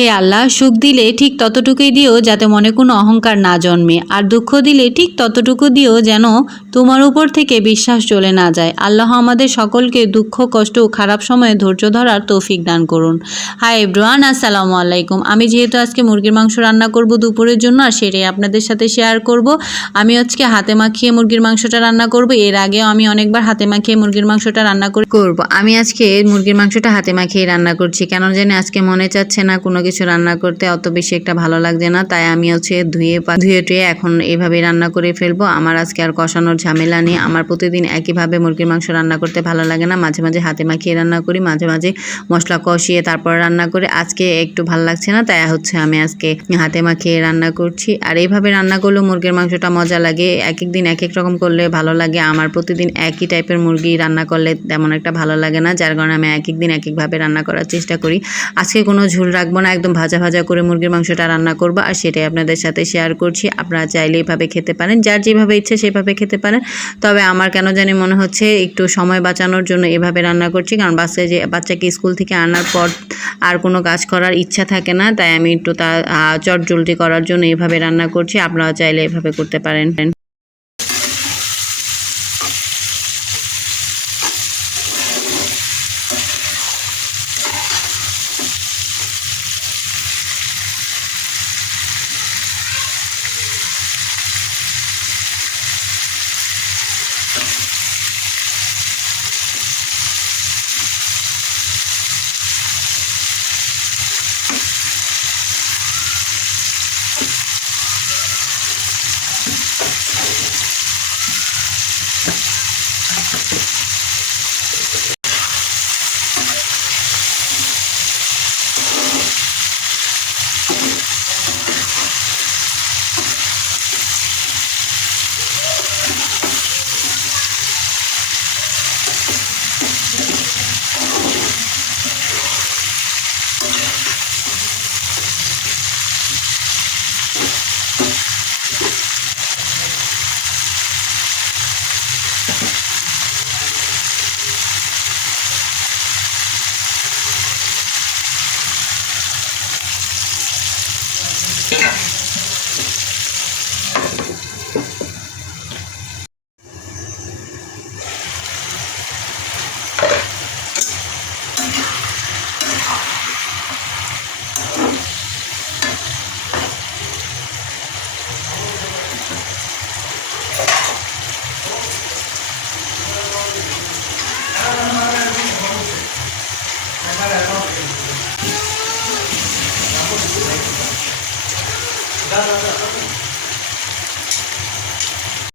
হে আল্লাহ, সুখ দিলে ঠিক ততটুকুই দিও যাতে মনে কোনো অহংকার না জন্মে, আর দুঃখ দিলে ঠিক ততটুকু দিও যেন তোমার উপর থেকে বিশ্বাস চলে না যায়। আল্লাহ আমাদের সকলকে দুঃখ, কষ্ট ও খারাপ সময়ে ধৈর্য ধরার তৌফিক দান করুন। হাই এভরিওয়ান, আসসালামু আলাইকুম। আমি যেহেতু আজকে মুরগির মাংস রান্না করব দুপুরের জন্য, আর সেটাই আপনাদের সাথে শেয়ার করব। আমি আজকে হাতে মাখিয়ে মুরগির মাংসটা রান্না করব। এর আগেও আমি অনেকবার হাতে মাখিয়ে মুরগির মাংসটা রান্না করব। আমি আজকে মুরগির মাংসটা হাতে মাখিয়ে রান্না করছি, কেন জানি আজকে মনে চাচ্ছে না কোনো কিছু রান্না করতে, অত বেশি একটা ভালো লাগছে না, তাই আমি ধুয়ে টুয়ে এখন এইভাবে রান্না করে ফেলবো। আমার আজকে আর কষানোর ঝামেলা নেই। আমার প্রতিদিন একইভাবে মুরগির মাংস রান্না করতে ভালো লাগে না, মাঝে মাঝে হাতে মাখিয়ে রান্না করি, মাঝে মাঝে মশলা কষিয়ে তারপর রান্না করি। আজকে একটু ভালো লাগছে না, তাই আমি আজকে হাতে মাখিয়ে রান্না করছি। আর এইভাবে রান্না করলেও মুরগির মাংসটা মজা লাগে, এক এক দিন এক এক রকম করলে ভালো লাগে। আমার প্রতিদিন একই টাইপের মুরগি রান্না করলে তেমন একটা ভালো লাগে না, যার কারণে আমি এক এক দিন এক একভাবে রান্না করার চেষ্টা করি। আজকে কোনো ঝোল রাখবো না, একদম ভাজা ভাজা করে মুরগির মাংসটা রান্না করবো, আর সেটাই আপনাদের সাথে শেয়ার করছি। আপনারা চাইলে এইভাবে খেতে পারেন, যার যেভাবে ইচ্ছে সেভাবে খেতে পারেন। তবে আমার কেন জানি মনে হচ্ছে একটু সময় বাঁচানোর জন্য এভাবে রান্না করছি, কারণ বাচ্চাকে স্কুল থেকে আনার পর আর কোনো কাজ করার ইচ্ছা থাকে না, তাই আমি একটু চটজলদি করার জন্য এভাবে রান্না করছি। আপনারা চাইলে এভাবে করতে পারেন। Da.